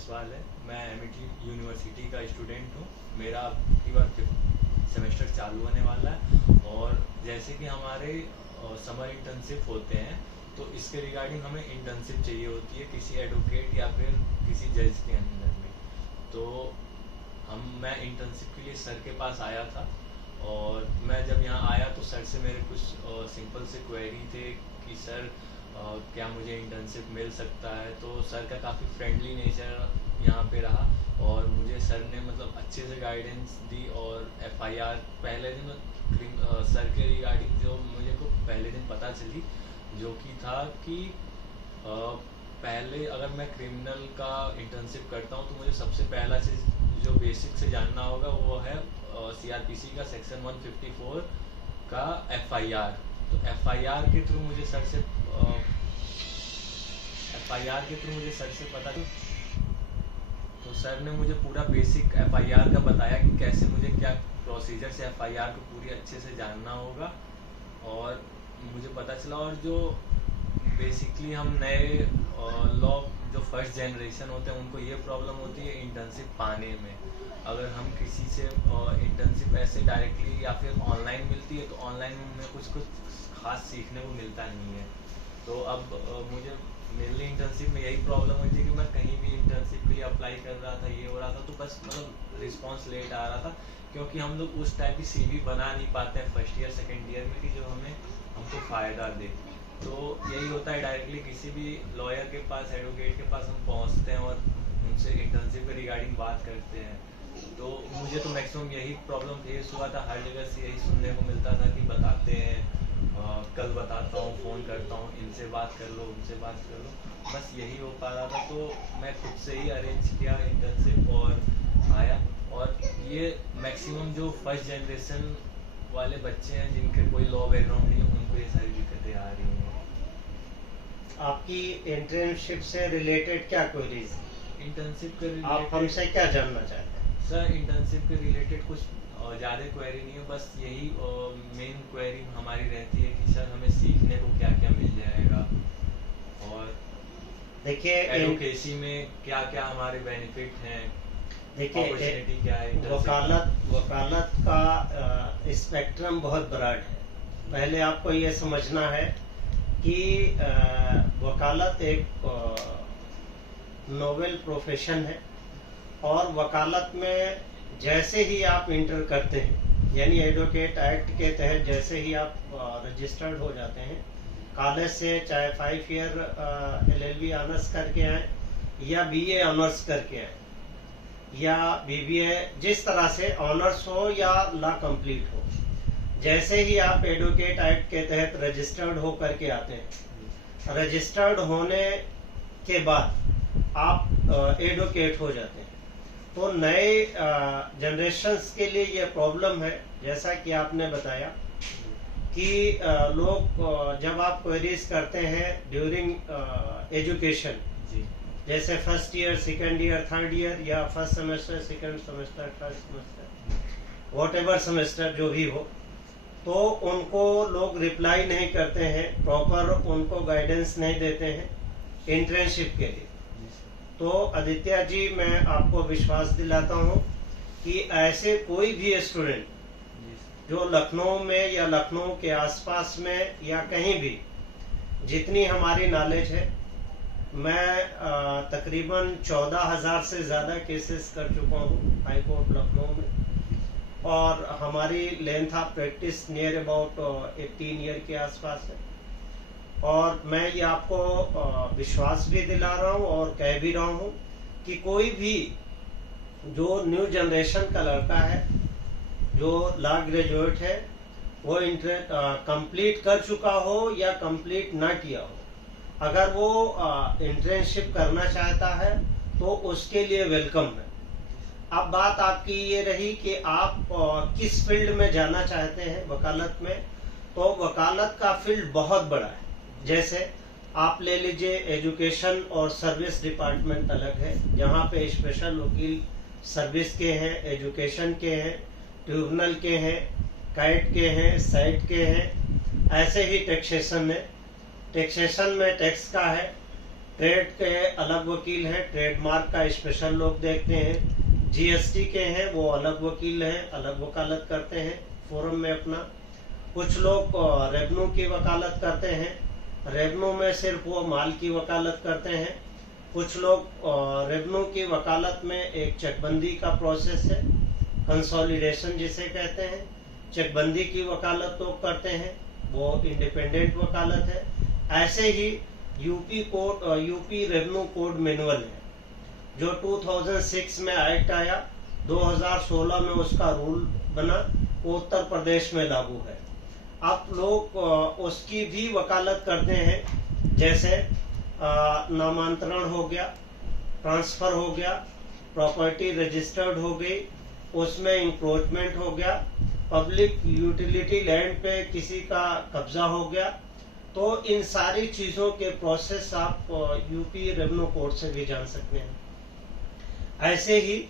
जायसवाल है। मैं Amity university का स्टूडेंट हूँ। मेरा अबकी बार 5th सेमेस्टर चालू होने वाला है और जैसे कि हमारे समर इंटर्नशिप होते हैं तो इसके रिगार्डिंग हमें इंटर्नशिप चाहिए होती है किसी एडवोकेट या फिर किसी जज के अंदर में। तो मैं इंटर्नशिप के लिए सर के पास आया था और मैं जब यहाँ आया तो सर से मेरे कुछ सिंपल से क्वेरी थे कि सर क्या मुझे इंटर्नशिप मिल सकता है। तो सर का काफ़ी फ्रेंडली नेचर यहाँ पे रहा और मुझे सर ने मतलब अच्छे से गाइडेंस दी। और एफआईआर पहले दिन सर के रिगार्डिंग जो मुझे को पहले दिन पता चली जो कि था कि पहले अगर मैं क्रिमिनल का इंटर्नशिप करता हूँ तो मुझे सबसे पहला चीज़ जो बेसिक से जानना होगा वो है सीआरपीसी का सेक्शन 154 का एफआईआर। तो एफआईआर के थ्रू मुझे सर से पता। तो सर ने मुझे पूरा बेसिक एफआईआर का बताया कि कैसे मुझे क्या प्रोसीजर से एफआईआर को पूरी अच्छे से जानना होगा और मुझे पता चला। और जो बेसिकली हम नए लॉ जो फर्स्ट जनरेशन होते हैं उनको ये प्रॉब्लम होती है इंटर्नशिप पाने में। अगर हम किसी से इंटर्नशिप ऐसे डायरेक्टली या फिर ऑनलाइन मिलती है तो ऑनलाइन में कुछ खास सीखने को मिलता नहीं है। तो अब मुझे मेनली इंटर्नशिप में यही प्रॉब्लम हुई थी कि मैं कहीं भी इंटर्नशिप के लिए अप्लाई कर रहा था, ये हो रहा था तो बस मतलब रिस्पॉन्स लेट आ रहा था क्योंकि हम लोग उस टाइप की सीवी बना नहीं पाते हैं फर्स्ट ईयर सेकेंड ईयर में कि जो हमको फ़ायदा दे। तो यही होता है डायरेक्टली किसी भी लॉयर के पास एडवोकेट के पास हम पहुंचते हैं और उनसे इंटर्नशिप के रिगार्डिंग बात करते हैं। तो मुझे तो मैक्सिमम यही प्रॉब्लम फेस हुआ था। हर जगह से यही सुनने को मिलता था कि बताते हैं कल बताता हूँ, फ़ोन करता हूँ, इनसे बात कर लो, उनसे बात कर लो, बस यही हो पा रहा था। तो मैं खुद से ही अरेंज किया इंटर्नशिप और आया। और ये मैक्सिमम जो फर्स्ट जनरेशन वाले बच्चे हैं जिनके कोई लॉ बैकग्राउंड नहीं है उनको ये सारी दिक्कतें आ रही हैं। आपकी इंटर्नशिप से रिलेटेड क्या क्वेरीज? इंटर्नशिप के आप हमसे क्या जानना चाहते हैं? सर इंटर्नशिप के रिलेटेड कुछ ज़्यादा क्वेरी नहीं है, बस यही मेन क्वेरी हमारी रहती है कि सर हमें सीखने को क्या क्या मिल जाएगा और देखिए एडवोकेसी में क्या क्या हमारे बेनिफिट हैं, देखिए क्या है। वकालत का स्पेक्ट्रम बहुत ब्रॉड है। पहले आपको ये समझना है कि वकालत एक नोवेल प्रोफेशन है और वकालत में जैसे ही आप इंटर करते हैं यानी एडवोकेट एक्ट के तहत जैसे ही आप रजिस्टर्ड हो जाते हैं कॉलेज से, चाहे 5 ईयर LLB ऑनर्स करके आए या BA ऑनर्स करके आए या BBA, जिस तरह से ऑनर्स हो या लॉ कंप्लीट हो, जैसे ही आप एडवोकेट एक्ट के तहत रजिस्टर्ड हो करके आते हैं, रजिस्टर्ड होने के बाद आप एडवोकेट हो जाते हैं। तो नए जनरेशन्स के लिए ये प्रॉब्लम है, जैसा कि आपने बताया कि लोग जब आप क्वेरीज करते हैं ड्यूरिंग एजुकेशन, जैसे first year, second year, third year या first semester, second semester, third semester, whatever semester जो भी हो, तो उनको लोग रिप्लाई नहीं करते हैं, प्रॉपर उनको गाइडेंस नहीं देते हैं इंटर्नशिप के लिए। तो आदित्य जी, मैं आपको विश्वास दिलाता हूं कि ऐसे कोई भी स्टूडेंट जो लखनऊ में या लखनऊ के आसपास में या कहीं भी, जितनी हमारी नॉलेज है, मैं तकरीबन 14,000 से ज़्यादा केसेस कर चुका हूँ हाई कोर्ट लखनऊ में और हमारी length of practice near about 18 year के आसपास है। और मैं ये आपको विश्वास भी दिला रहा हूँ और कह भी रहा हूँ कि कोई भी जो न्यू जनरेशन का लड़का है जो लॉ ग्रेजुएट है, वो कंप्लीट कर चुका हो या कंप्लीट ना किया हो, अगर वो इंटर्नशिप करना चाहता है तो उसके लिए वेलकम है। अब बात आपकी ये रही कि आप किस फील्ड में जाना चाहते हैं वकालत में। तो वकालत का फील्ड बहुत बड़ा है। जैसे आप ले लीजिए, एजुकेशन और सर्विस डिपार्टमेंट अलग है, जहाँ पे स्पेशल वकील सर्विस के हैं, एजुकेशन के हैं, ट्रिब्यूनल के हैं, कैट के हैं, साइट के हैं। ऐसे ही टैक्सेशन है, टैक्सेशन में टैक्स का है, ट्रेड के अलग वकील हैं, ट्रेडमार्क का स्पेशल लोग देखते हैं, जीएसटी के हैं वो अलग वकील हैं, अलग वकालत करते हैं फोरम में अपना। कुछ लोग रेवेन्यू की वकालत करते हैं, रेवेन्यू में सिर्फ वो माल की वकालत करते हैं। कुछ लोग रेवेन्यू की वकालत में एक चकबंदी का प्रोसेस है, कंसोलिडेशन जिसे कहते हैं, चकबंदी की वकालत लोग करते हैं, वो इंडिपेंडेंट वकालत है। ऐसे ही यूपी रेवेन्यू कोड मैनुअल है जो 2006 में एक्ट आया, 2016 में उसका रूल बना, वो उत्तर प्रदेश में लागू है। आप लोग उसकी भी वकालत करते हैं, जैसे नामांतरण हो गया, ट्रांसफर हो गया, प्रॉपर्टी रजिस्टर्ड हो गई, उसमें इंक्रोचमेंट हो गया, पब्लिक यूटिलिटी लैंड पे किसी का कब्जा हो गया। तो इन सारी चीजों के प्रोसेस आप यूपी रेवेन्यू कोड से भी जान सकते हैं। ऐसे ही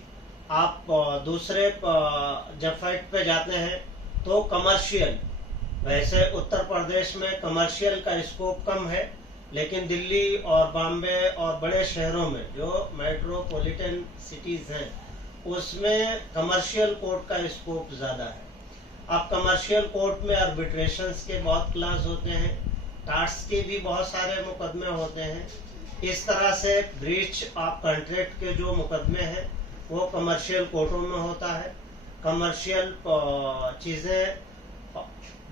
आप दूसरे जब फैक्ट पे जाते हैं तो कमर्शियल, वैसे उत्तर प्रदेश में कमर्शियल का स्कोप कम है, लेकिन दिल्ली और बॉम्बे और बड़े शहरों में जो मेट्रोपॉलिटन सिटीज हैं उसमें कमर्शियल कोर्ट का स्कोप ज्यादा है। अब कमर्शियल कोर्ट में आर्बिट्रेशंस के बहुत क्लास होते हैं, टार्ट्स के भी बहुत सारे मुकदमे होते हैं। इस तरह से ब्रीच ऑफ कॉन्ट्रैक्ट के जो मुकदमे हैं वो कमर्शियल कोर्टों में होता है। कमर्शियल चीजें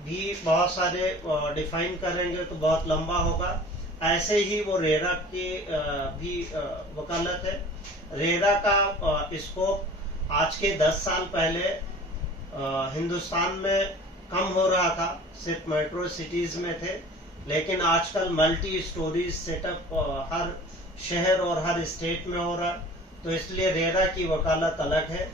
भी बहुत सारे डिफाइन करेंगे तो बहुत लंबा होगा। ऐसे ही वो रेरा की भी वकालत है। रेरा का स्कोप आज के 10 साल पहले हिंदुस्तान में कम हो रहा था, सिर्फ मेट्रो सिटीज में थे, लेकिन आजकल मल्टी स्टोरीज सेटअप हर शहर और हर स्टेट में हो रहा है, तो इसलिए रेरा की वकालत अलग है।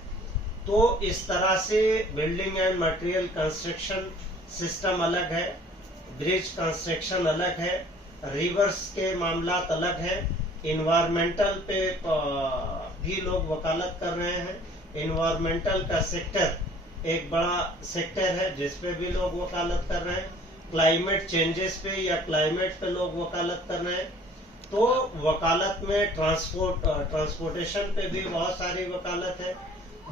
तो इस तरह से building and material construction system अलग है, ब्रिज कंस्ट्रक्शन अलग है, रिवर्स के मामला अलग है, इन्वायरमेंटल पे भी लोग वकालत कर रहे हैं। इन्वायरमेंटल का सेक्टर एक बड़ा सेक्टर है जिसपे भी लोग वकालत कर रहे हैं। क्लाइमेट चेंजेस पे या क्लाइमेट पे लोग वकालत कर रहे हैं। तो वकालत में ट्रांसपोर्टेशन पे भी बहुत सारी वकालत है।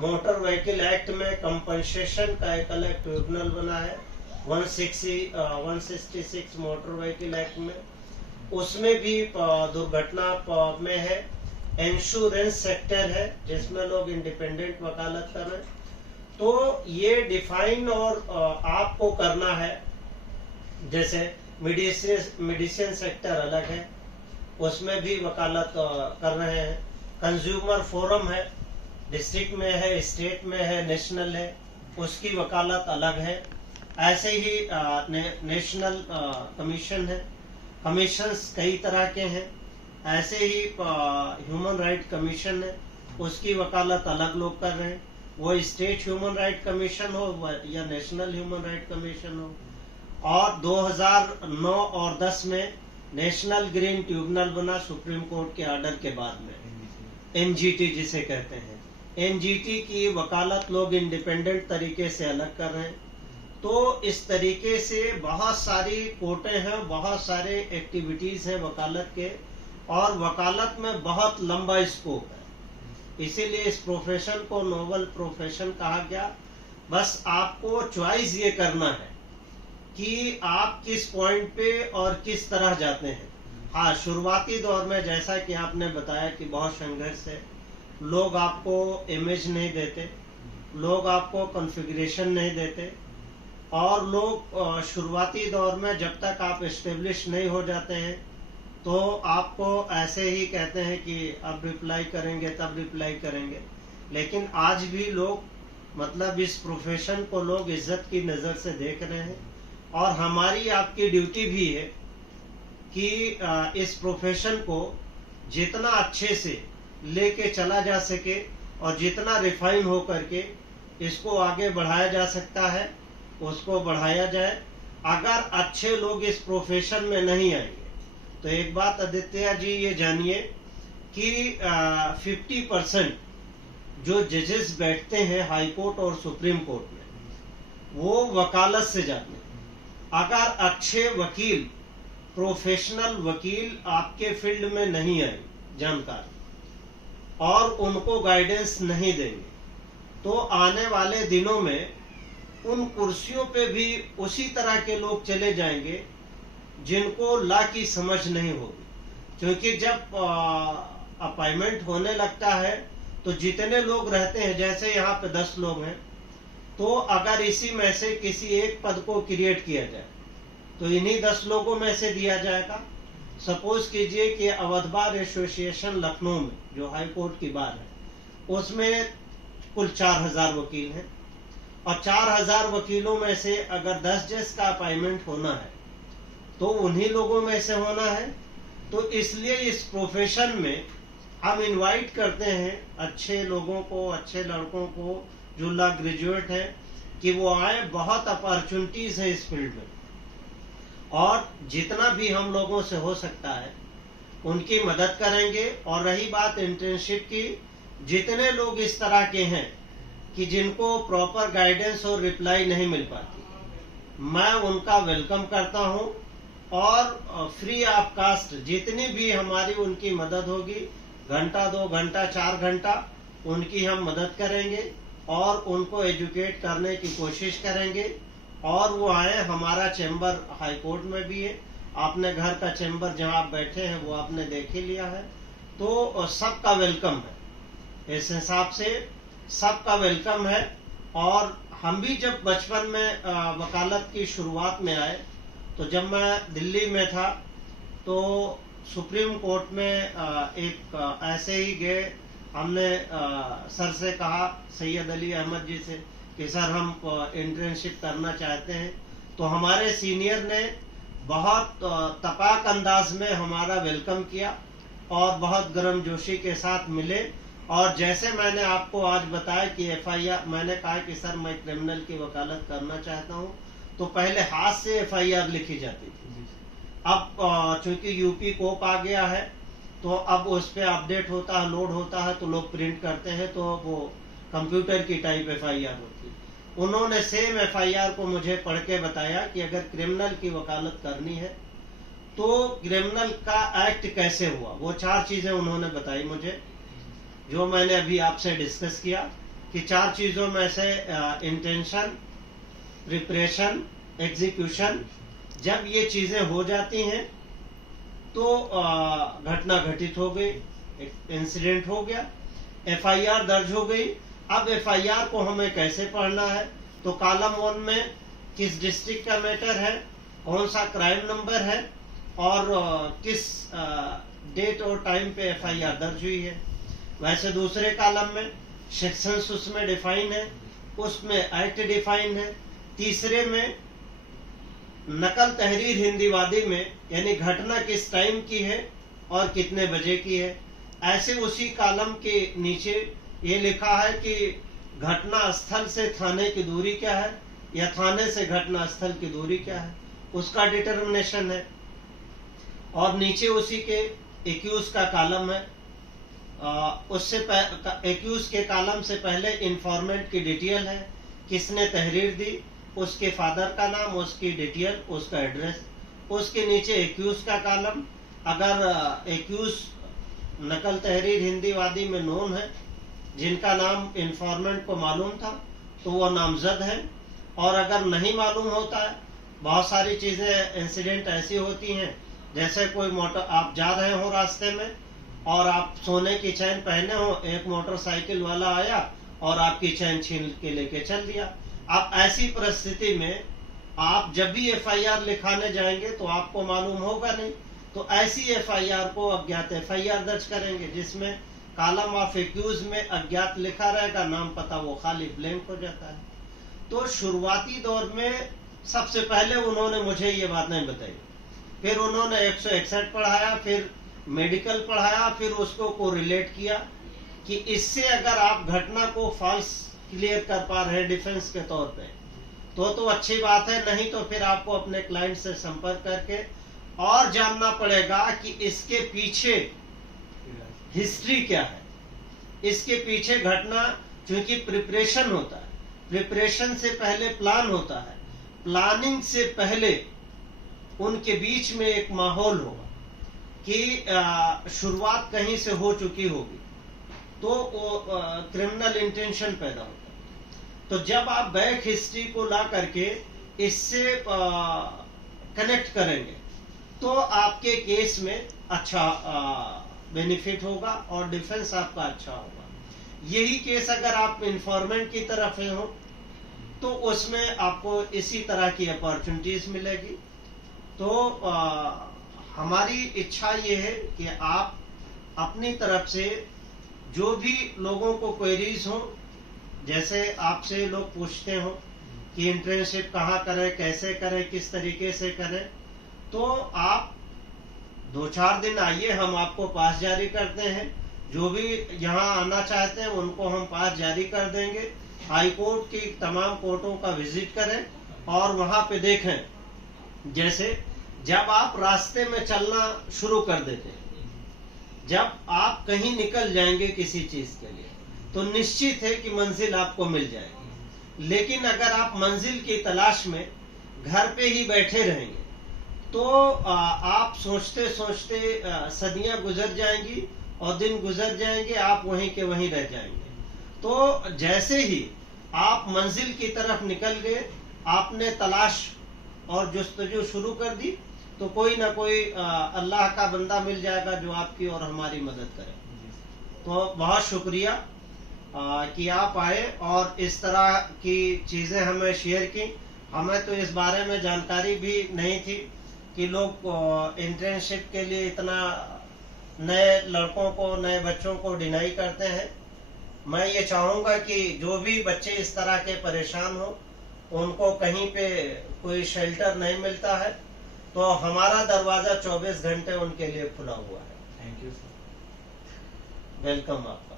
मोटर व्हीकल एक्ट में कंपनसेशन का एक अलग ट्रिब्यूनल बना है, 166 मोटर व्हीकल एक्ट में, उसमें भी दुर्घटना में है। इंश्योरेंस सेक्टर है जिसमें लोग इंडिपेंडेंट वकालत कर रहे हैं। तो ये डिफाइन और आपको करना है। जैसे मेडिसिन सेक्टर अलग है, उसमें भी वकालत कर रहे हैं। कंज्यूमर फोरम है, डिस्ट्रिक्ट में है, स्टेट में है, नेशनल है, उसकी वकालत अलग है। ऐसे ही नेशनल कमीशन है, कमीशंस कई तरह के हैं। ऐसे ही ह्यूमन राइट कमीशन है, उसकी वकालत अलग लोग कर रहे हैं, वो स्टेट ह्यूमन राइट कमीशन हो या नेशनल ह्यूमन राइट कमीशन हो। और 2009 और 10 में नेशनल ग्रीन ट्रिब्यूनल बना सुप्रीम कोर्ट के ऑर्डर के बाद में, एनजीटी जिसे कहते हैं। एनजीटी की वकालत लोग इंडिपेंडेंट तरीके से अलग कर रहे हैं। तो इस तरीके से बहुत सारी कोर्टें हैं, बहुत सारे एक्टिविटीज हैं वकालत के, और वकालत में बहुत लंबा स्कोप है। इसीलिए इस प्रोफेशन को नोबल प्रोफेशन कहा गया। बस आपको चॉइस ये करना है कि आप किस पॉइंट पे और किस तरह जाते हैं। हाँ, शुरुआती दौर में जैसा कि आपने बताया कि बहुत संघर्ष है, लोग आपको इमेज नहीं देते, लोग आपको कॉन्फ़िगरेशन नहीं देते, और लोग शुरुआती दौर में जब तक आप एस्टेब्लिश नहीं हो जाते हैं तो आपको ऐसे ही कहते हैं कि अब रिप्लाई करेंगे, तब रिप्लाई करेंगे। लेकिन आज भी लोग मतलब इस प्रोफेशन को लोग इज्जत की नज़र से देख रहे हैं, और हमारी आपकी ड्यूटी भी है कि इस प्रोफेशन को जितना अच्छे से लेके चला जा सके और जितना रिफाइन हो करके इसको आगे बढ़ाया जा सकता है उसको बढ़ाया जाए। अगर अच्छे लोग इस प्रोफेशन में नहीं आएंगे तो एक बात आदित्य जी ये जानिए कि 50% जो जजेस बैठते हैं हाई कोर्ट और सुप्रीम कोर्ट में वो वकालत से जाते हैं। अगर अच्छे वकील प्रोफेशनल वकील आपके फील्ड में नहीं आए जानकार और उनको गाइडेंस नहीं देंगे, तो आने वाले दिनों में उन कुर्सियों पे भी उसी तरह के लोग चले जाएंगे जिनको लॉ की समझ नहीं होगी। क्योंकि जब अपॉइंटमेंट होने लगता है तो जितने लोग रहते हैं, जैसे यहाँ पे 10 लोग हैं, तो अगर इसी में से किसी एक पद को क्रिएट किया जाए तो इन्हीं 10 लोगों में से दिया जाएगा। सपोज कीजिए कि अवध बार एसोसिएशन लखनऊ में जो हाई कोर्ट की बार है, उसमें कुल 4000 वकील हैं और 4000 वकीलों में से अगर 10 जज का अपॉइंटमेंट होना है तो उन्हीं लोगों में से होना है। तो इसलिए इस प्रोफेशन में हम इनवाइट करते हैं अच्छे लोगों को, अच्छे लड़कों को जो लॉ ग्रेजुएट है, कि वो आए। बहुत अपॉर्चुनिटीज है इस फील्ड में और जितना भी हम लोगों से हो सकता है उनकी मदद करेंगे। और रही बात इंटर्नशिप की, जितने लोग इस तरह के हैं कि जिनको प्रॉपर गाइडेंस और रिप्लाई नहीं मिल पाती, मैं उनका वेलकम करता हूं और फ्री ऑफ कास्ट जितनी भी हमारी उनकी मदद होगी, घंटा 2 घंटा 4 घंटा उनकी हम मदद करेंगे और उनको एजुकेट करने की कोशिश करेंगे। और वो आए, हमारा चैम्बर हाई कोर्ट में भी है, आपने घर का चैम्बर जहां आप बैठे हैं वो आपने देख ही लिया है, तो सबका वेलकम है। इस हिसाब से सबका वेलकम है। और हम भी जब बचपन में वकालत की शुरुआत में आए, तो जब मैं दिल्ली में था तो सुप्रीम कोर्ट में एक ऐसे ही गए, हमने सर से कहा, सैयद अली अहमद जी से, कि सर हम इंटर्नशिप करना चाहते हैं। तो हमारे सीनियर ने बहुत तपाक अंदाज में हमारा वेलकम किया और बहुत गर्मजोशी के साथ मिले। और जैसे मैंने आपको आज बताया कि एफआईआर, मैंने कहा कि सर मैं क्रिमिनल की वकालत करना चाहता हूं, तो पहले हाथ से एफआईआर लिखी जाती थी। अब चूंकि यूपी कोप आ गया है तो अब उस पर अपडेट होता है, लोड होता है, तो लोग प्रिंट करते हैं, तो वो कंप्यूटर की टाइप एफआईआर होती है। उन्होंने सेम एफआईआर को मुझे पढ़ के बताया कि अगर क्रिमिनल की वकालत करनी है तो क्रिमिनल का एक्ट कैसे हुआ, वो 4 चीजें उन्होंने बताई मुझे, जो मैंने अभी आपसे डिस्कस किया कि 4 चीजों में से इंटेंशन, प्रिपरेशन, एग्जीक्यूशन, जब ये चीजें हो जाती हैं तो घटना घटित हो गई, इंसिडेंट हो गया, एफआईआर दर्ज हो गई। अब एफआईआर को हमें कैसे पढ़ना है, तो कॉलम 1 में किस डिस्ट्रिक्ट का मैटर है, कौन सा क्राइम नंबर है और किस डेट और टाइम पे एफआईआर दर्ज हुई है। वैसे दूसरे कॉलम में सेक्शंस उसमें डिफाइन है, उसमें एक्ट डिफाइन है। तीसरे में नकल तहरीर हिंदीवादी में, यानी घटना किस टाइम की है और कितने बजे की है। ऐसे उसी कॉलम के नीचे ये लिखा है कि घटना स्थल से थाने की दूरी क्या है या थाने से घटना स्थल की दूरी क्या है, उसका डिटर्मिनेशन है। और नीचे उसी के एक्यूज का कॉलम है, उससे एक्यूज के कॉलम से पहले इंफॉर्मेंट की डिटेल है, किसने तहरीर दी, उसके फादर का नाम, उसकी डिटेल, उसका एड्रेस। उसके नीचे एक्यूज का कॉलम, अगर एक्यूज नकल तहरीर हिंदीवादी में नोन है, जिनका नाम इंफॉर्मेंट को मालूम था, तो वो नामजद है। और अगर नहीं मालूम होता है, बहुत सारी चीजें इंसिडेंट ऐसी होती हैं, जैसे कोई मोटर, आप जा रहे हो रास्ते में और आप सोने की चैन पहने हो, एक मोटरसाइकिल वाला आया और आपकी चैन छीन के लेके चल दिया। अब ऐसी परिस्थिति में आप जब भी एफआईआर लिखाने जाएंगे तो आपको मालूम होगा नहीं, तो ऐसी एफआईआर को अज्ञात एफआईआर दर्ज करेंगे, जिसमें कॉलम ऑफ एक्यूज में अज्ञात लिखा रहेगा, नाम पता वो खाली ब्लैंक हो जाता है। तो शुरुआती दौर में सबसे पहले उन्होंने मुझे ये बात नहीं बताई, फिर उन्होंने 161 पढ़ाया, फिर मेडिकल पढ़ाया, फिर उसको कोरिलेट किया कि इससे अगर आप घटना को फॉल्स क्लियर कर पा रहे हैं डिफेंस के तौर पे तो अच्छी बात है, नहीं तो फिर आपको अपने क्लाइंट से संपर्क करके और जानना पड़ेगा कि इसके पीछे हिस्ट्री क्या है, इसके पीछे घटना, क्योंकि प्रिपरेशन होता है, प्रिपरेशन से पहले प्लान होता है, प्लानिंग से पहले उनके बीच में एक माहौल होगा कि शुरुआत कहीं से हो चुकी होगी, तो वो क्रिमिनल इंटेंशन पैदा होता है। तो जब आप बैक हिस्ट्री को ला करके इससे कनेक्ट करेंगे तो आपके केस में अच्छा बेनिफिट होगा और डिफेंस आपका अच्छा होगा। यही केस अगर आप इन्फॉर्मेंट की तरफ से हो तो उसमें आपको इसी तरह की अपॉर्चुनिटीज मिलेगी। तो हमारी इच्छा ये है कि आप अपनी तरफ से जो भी लोगों को क्वेरीज हो, जैसे आपसे लोग पूछते हो कि इंटर्नशिप कहाँ करें, कैसे करें, किस तरीके से करें, तो आप 2-4 दिन आइए, हम आपको पास जारी करते हैं। जो भी यहाँ आना चाहते हैं उनको हम पास जारी कर देंगे। हाई कोर्ट की तमाम कोर्टों का विजिट करें और वहां पे देखें। जैसे जब आप रास्ते में चलना शुरू कर देते हैं, जब आप कहीं निकल जाएंगे किसी चीज के लिए, तो निश्चित है कि मंजिल आपको मिल जाएगी। लेकिन अगर आप मंजिल की तलाश में घर पे ही बैठे रहेंगे तो आप सोचते सोचते सदियां गुजर जाएंगी और दिन गुजर जाएंगे, आप वहीं के वहीं रह जाएंगे। तो जैसे ही आप मंजिल की तरफ निकल गए, आपने तलाश और जुस्तजू शुरू कर दी, तो कोई ना कोई अल्लाह का बंदा मिल जाएगा जो आपकी और हमारी मदद करे। तो बहुत शुक्रिया कि आप आए और इस तरह की चीजें हमें शेयर की। हमें तो इस बारे में जानकारी भी नहीं थी कि लोग इंटर्नशिप के लिए इतना नए लड़कों को, नए बच्चों को डिनाई करते हैं। मैं ये चाहूंगा कि जो भी बच्चे इस तरह के परेशान हो, उनको कहीं पे कोई शेल्टर नहीं मिलता है, तो हमारा दरवाजा 24 घंटे उनके लिए खुला हुआ है। Thank you sir. वेलकम आपका।